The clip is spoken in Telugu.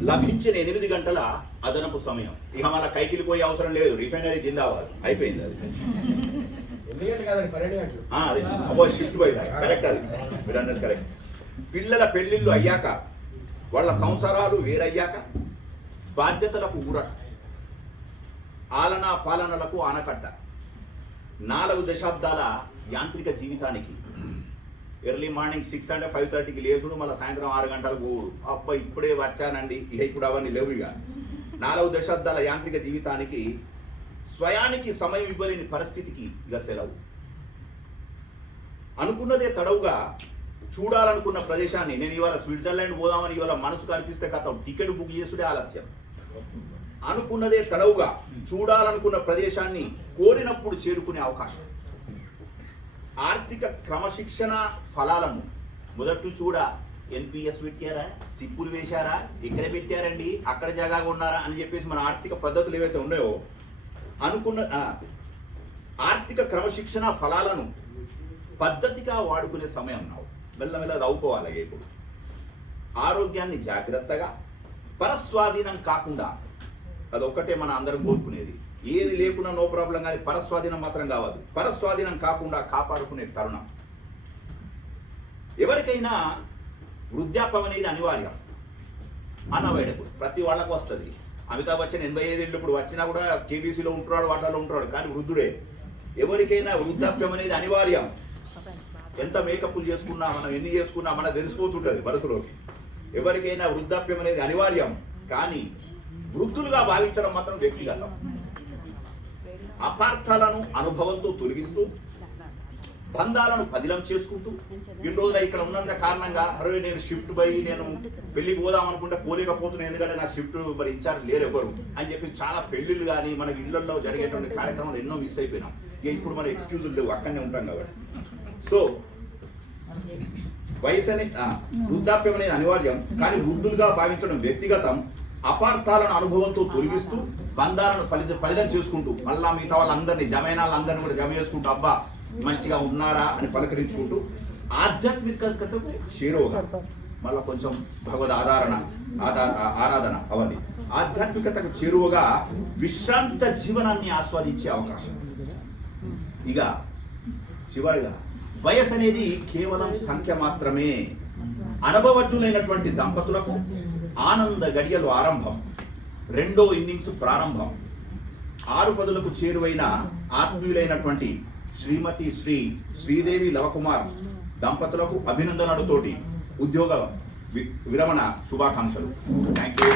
లభించిన ఎనిమిది గంటల అదనపు సమయం. ఇక మళ్ళీ కైకిలి పోయే అవసరం లేదు. రిఫైనరీ జిందాబాద్. అయిపోయింది అది. షిఫ్ట్ పోయింది కరెక్ట్ మీరు అన్నది కరెక్ట్ పిల్లల పెళ్ళిళ్ళు అయ్యాక వాళ్ళ సంసారాలు వేరయ్యాక బాధ్యతలకు ఊరట. ఆలనా పాలనలకు ఆనకట్ట. నాలుగు దశాబ్దాల యాంత్రిక జీవితానికి ఎర్లీ మార్నింగ్ సిక్స్ అంటే ఫైవ్ థర్టీకి లేచుడు మళ్ళీ సాయంత్రం ఆరు గంటలకు పోవుడు. అప్ప ఇప్పుడే వచ్చానండి. ఇక ఇప్పుడు అవన్నీ లేవు ఇక. నాలుగు దశాబ్దాల యాంత్రిక జీవితానికి స్వయానికి సమయం ఇవ్వలేని పరిస్థితికి ఇక సెలవు. అనుకున్నదే తడవుగా చూడాలనుకున్న ప్రదేశాన్ని నేను ఇవాళ స్విట్జర్లాండ్ పోదామని ఇవాళ మనసు కనిపిస్తే కథ. టికెట్ బుక్ చేసుడే ఆలస్యం. అనుకున్నదే తడవుగా చూడాలనుకున్న ప్రదేశాన్ని కోరినప్పుడు చేరుకునే అవకాశం. ఆర్థిక క్రమశిక్షణ ఫలాలను మొదట్లు చూడ ఎన్పిఎస్ పెట్టారా సిప్పులు వేశారా ఇక్కడ పెట్టారండి అక్కడ జగా ఉన్నారా అని చెప్పేసి మన ఆర్థిక పద్ధతులు ఏవైతే ఉన్నాయో అనుకున్న ఆర్థిక క్రమశిక్షణ ఫలాలను పద్ధతిగా వాడుకునే సమయం నావు మెల్లమెల్ల అది అవుకోవాలి ఇప్పుడు. ఆరోగ్యాన్ని జాగ్రత్తగా పరస్వాధీనం కాకుండా అదొక్కటే మన అందరం కోరుకునేది. ఏది లేకున్నా నో ప్రాబ్లం కానీ పరస్వాధీనం మాత్రం కావద్దు. పరస్వాధీనం కాకుండా కాపాడుకునే తరుణం. ఎవరికైనా వృద్ధాప్యం అనేది అనివార్యం. అన్నవేడకు ప్రతి వాళ్ళకు వస్తుంది. అమితాబ్ బచ్చన్ ఎనభై ఐదు ఏళ్ళు ఇప్పుడు వచ్చినా కూడా కేబీసీలో ఉంటున్నాడు వాటాలో ఉంటున్నాడు కానీ వృద్ధుడే. ఎవరికైనా వృద్ధాప్యం అనేది అనివార్యం. ఎంత మేకప్లు చేసుకున్నా మనం ఎన్ని చేసుకున్నా మన తెలిసిపోతుంటుంది మనసులోకి. ఎవరికైనా వృద్ధాప్యం అనేది అనివార్యం. కానీ వృద్ధులుగా భావించడం మాత్రం వ్యక్తిగతం. అపార్థాలను అనుభవంతో తొలగిస్తూ బంధాలను పదిలం చేసుకుంటూ ఇన్ని రోజులు ఇక్కడ ఉన్నంత కారణంగా అరవై నేను షిఫ్ట్ పోయి నేను పెళ్ళికి పోదాం అనుకుంటే పోలేకపోతున్నాను ఎందుకంటే నా షిఫ్ట్ మరి ఇన్ఛార్జ్ లేరు ఎవరు అని చెప్పి చాలా పెళ్ళిళ్ళు కానీ మన ఇళ్ళలో జరిగేటువంటి కార్యక్రమాలు ఎన్నో మిస్ అయిపోయినాం. ఇప్పుడు మన ఎక్స్క్యూజులు లేవు అక్కడనే ఉంటాం కాబట్టి. సో వయసు అనే వృద్ధాప్యం అనేది అనివార్యం కానీ వృద్ధులుగా భావించడం వ్యక్తిగతం అపార్థాలను అనుభవంతో తొలగిస్తూ బంధాలను పలి ఫలితం చేసుకుంటూ మళ్ళా మిగతా వాళ్ళందరినీ జమైనాలందరినీ కూడా జమ చేసుకుంటూ అబ్బా మంచిగా ఉన్నారా అని పలకరించుకుంటూ ఆధ్యాత్మికతకు చేరువగా మళ్ళా కొంచెం భగవద్ ఆధారణ ఆరాధన అవన్నీ. ఆధ్యాత్మికతకు చేరువగా విశ్రాంత జీవనాన్ని ఆస్వాదించే అవకాశం. ఇక చివరిగా వయసు అనేది కేవలం సంఖ్య మాత్రమే. అనుభవజ్ఞులైనటువంటి దంపతులకు ఆనంద గడియలు ఆరంభం. రెండో ఇన్నింగ్స్ ప్రారంభం. ఆరు పదులకు చేరువైన ఆత్మీయులైనటువంటి శ్రీమతి శ్రీ శ్రీదేవి లవకుమార్ దంపతులకు అభినందనలతోటి ఉద్యోగ విరమణ శుభాకాంక్షలు. Thank you